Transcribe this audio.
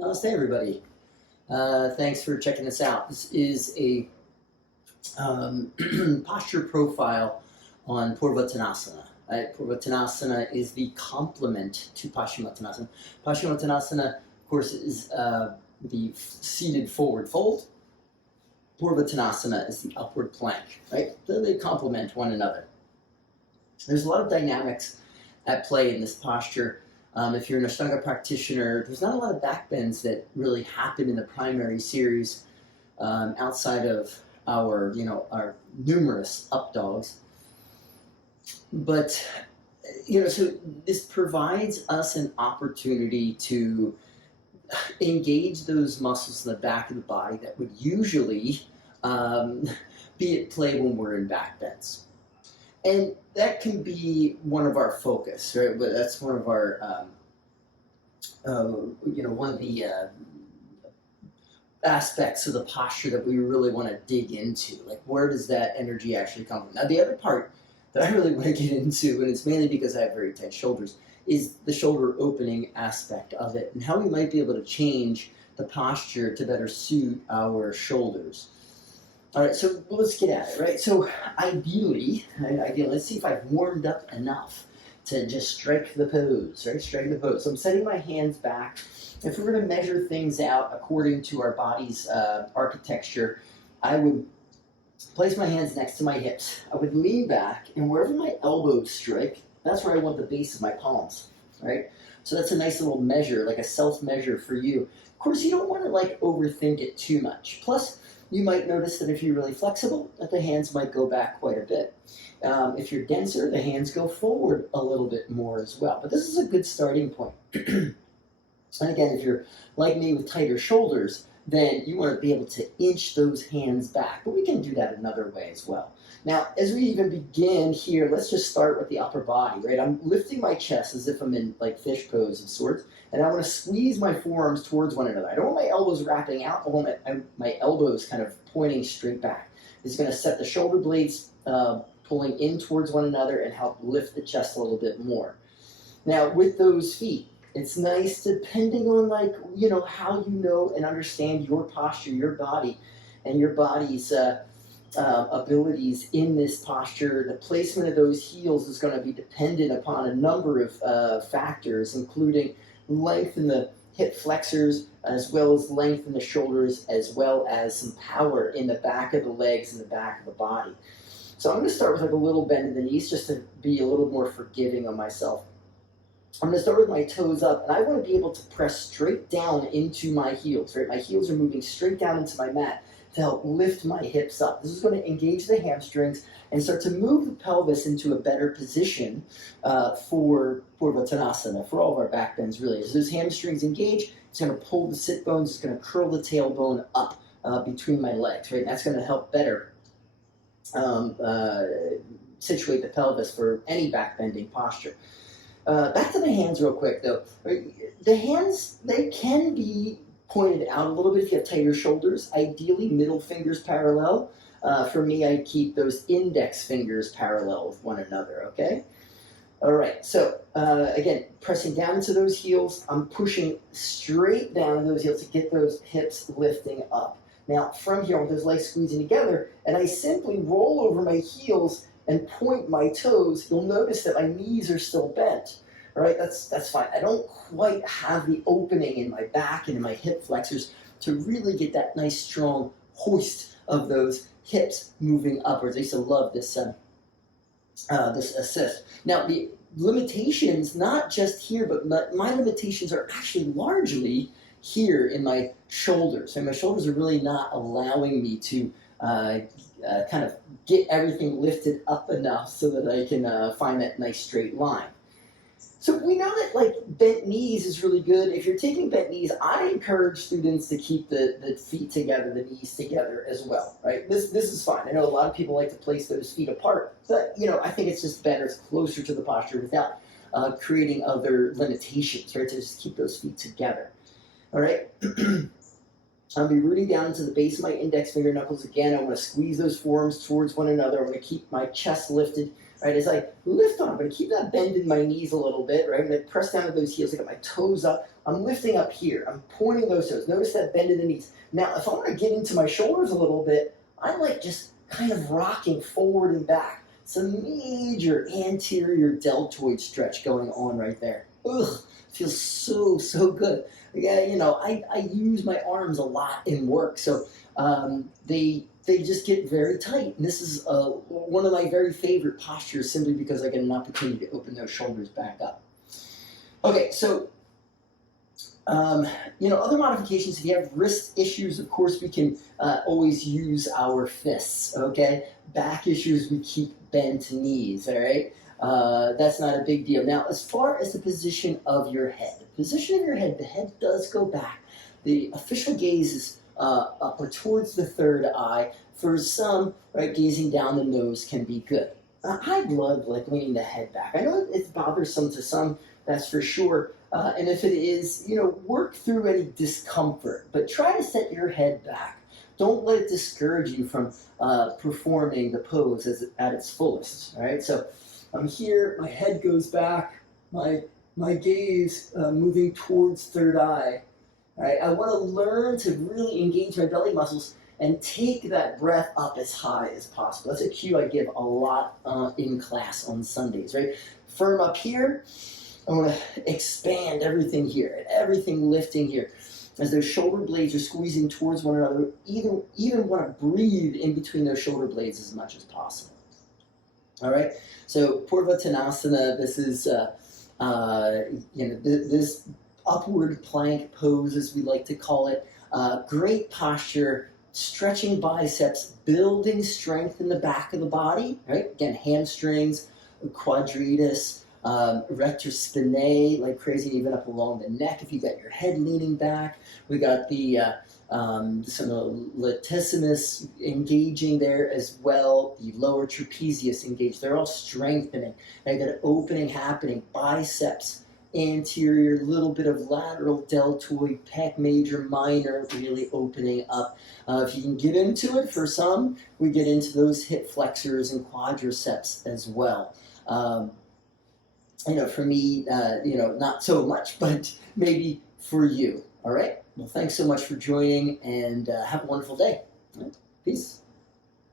Namaste, everybody. Thanks for checking this out. This is a posture profile on Purvottanasana. Purvottanasana is the complement to Paschimottanasana. Paschimottanasana, of course, is the seated forward fold. Purvottanasana is the upward plank, right? So they complement one another. There's a lot of dynamics at play in this posture. If you're an Ashtanga practitioner, there's not a lot of back bends that really happen in the primary series outside of our numerous up dogs. But, so this provides us an opportunity to engage those muscles in the back of the body that would usually be at play when we're in back bends. And that can be one of our focus, right? But that's one of our, one of the aspects of the posture that we really want to dig into. Like, where does that energy actually come from? Now, the other part that I really want to get into, and it's mainly because I have very tight shoulders, is the shoulder opening aspect of it and how we might be able to change the posture to better suit our shoulders. All right, so let's get at it, right? So ideally, let's see if I've warmed up enough to just strike the pose, right? Strike the pose. So I'm setting my hands back. If we were to measure things out according to our body's architecture, I would place my hands next to my hips. I would lean back, and wherever my elbows strike, that's where I want the base of my palms, right? So that's a nice little measure, like a self-measure for you. Of course, you don't want to overthink it too much. Plus, you might notice that if you're really flexible, that the hands might go back quite a bit. If you're denser, the hands go forward a little bit more as well. But this is a good starting point. And again, if you're like me with tighter shoulders, then you want to be able to inch those hands back. But we can do that another way as well. Now, as we even begin here, let's just start with the upper body, right? I'm lifting my chest as if I'm in fish pose of sorts, and I want to squeeze my forearms towards one another. I don't want my elbows wrapping out. I want my elbows kind of pointing straight back. This is going to set the shoulder blades pulling in towards one another and help lift the chest a little bit more. Now, with those feet, it's nice depending on how you know and understand your posture, your body, and your body's abilities in this posture. The placement of those heels is going to be dependent upon a number of factors, including length in the hip flexors, as well as length in the shoulders, as well as some power in the back of the legs and the back of the body. So I'm going to start with a little bend in the knees just to be a little more forgiving of myself. I'm going to start with my toes up, and I want to be able to press straight down into my heels, right? My heels are moving straight down into my mat to help lift my hips up. This is going to engage the hamstrings and start to move the pelvis into a better position for Purvottanasana, for all of our back bends, really. As those hamstrings engage, it's going to pull the sit bones, it's going to curl the tailbone up between my legs, right? And that's going to help better situate the pelvis for any back bending posture. Back to the hands real quick, though. The hands, they can be pointed out a little bit if you have tighter shoulders. Ideally, middle fingers parallel. For me, I keep those index fingers parallel with one another, okay? All right, so again, pressing down into those heels. I'm pushing straight down in those heels to get those hips lifting up. Now, from here, with those legs squeezing together, and I simply roll over my heels and point my toes, you'll notice that my knees are still bent. All right, that's fine. I don't quite have the opening in my back and in my hip flexors to really get that nice strong hoist of those hips moving upwards. I used to love this this assist. Now, the limitations, not just here, but my limitations are actually largely here in my shoulders. And my shoulders are really not allowing me to kind of get everything lifted up enough so that I can find that nice straight line. So we know that bent knees is really good. If you're taking bent knees, I encourage students to keep the feet together, the knees together as well, right? This is fine. I know a lot of people like to place those feet apart, but I think it's just better, it's closer to the posture without creating other limitations, right? To just keep those feet together. All right. I'll be rooting down into the base of my index finger knuckles again. I want to squeeze those forearms towards one another. I want to keep my chest lifted right? As I lift on, I'm going to keep that bend in my knees a little bit, right? I'm going to press down to those heels. I got my toes up. I'm lifting up here. I'm pointing those toes. Notice that bend in the knees. Now, if I want to get into my shoulders a little bit, I'm like just kind of rocking forward and back. Some major anterior deltoid stretch going on right there. Ugh, feels so, so good. Yeah, I use my arms a lot in work, so they just get very tight. And this is one of my very favorite postures simply because I get an opportunity to open those shoulders back up. Okay, so other modifications, if you have wrist issues, of course, we can always use our fists, okay? Back issues, we keep bent knees, all right? That's not a big deal. Now, as far as the position of your head, the head does go back. The official gaze is up or towards the third eye. For some, right, gazing down the nose can be good. I love leaning the head back. I know it's bothersome to some, that's for sure. And if it is, work through any discomfort, but try to set your head back. Don't let it discourage you from performing the pose at its fullest. All right, so I'm here, my head goes back, my gaze moving towards third eye. All right, I want to learn to really engage my belly muscles and take that breath up as high as possible. That's a cue I give a lot in class on Sundays, right? Firm up here. I want to expand everything here and everything lifting here. As those shoulder blades are squeezing towards one another, even want to breathe in between those shoulder blades as much as possible. All right, so Purvottanasana, this is, this upward plank pose, as we like to call it. Great posture, stretching biceps, building strength in the back of the body, right? Again, hamstrings, quadratus, rector spinae, like crazy, even up along the neck if you got your head leaning back. We got the some latissimus engaging there as well, the lower trapezius engaged. They're all strengthening. I got an opening happening, biceps, anterior, little bit of lateral deltoid, pec major, minor, really opening up. If you can get into it, for some, we get into those hip flexors and quadriceps as well. For me, not so much, but maybe for you. All right? Well, thanks so much for joining, and have a wonderful day. All right? Peace.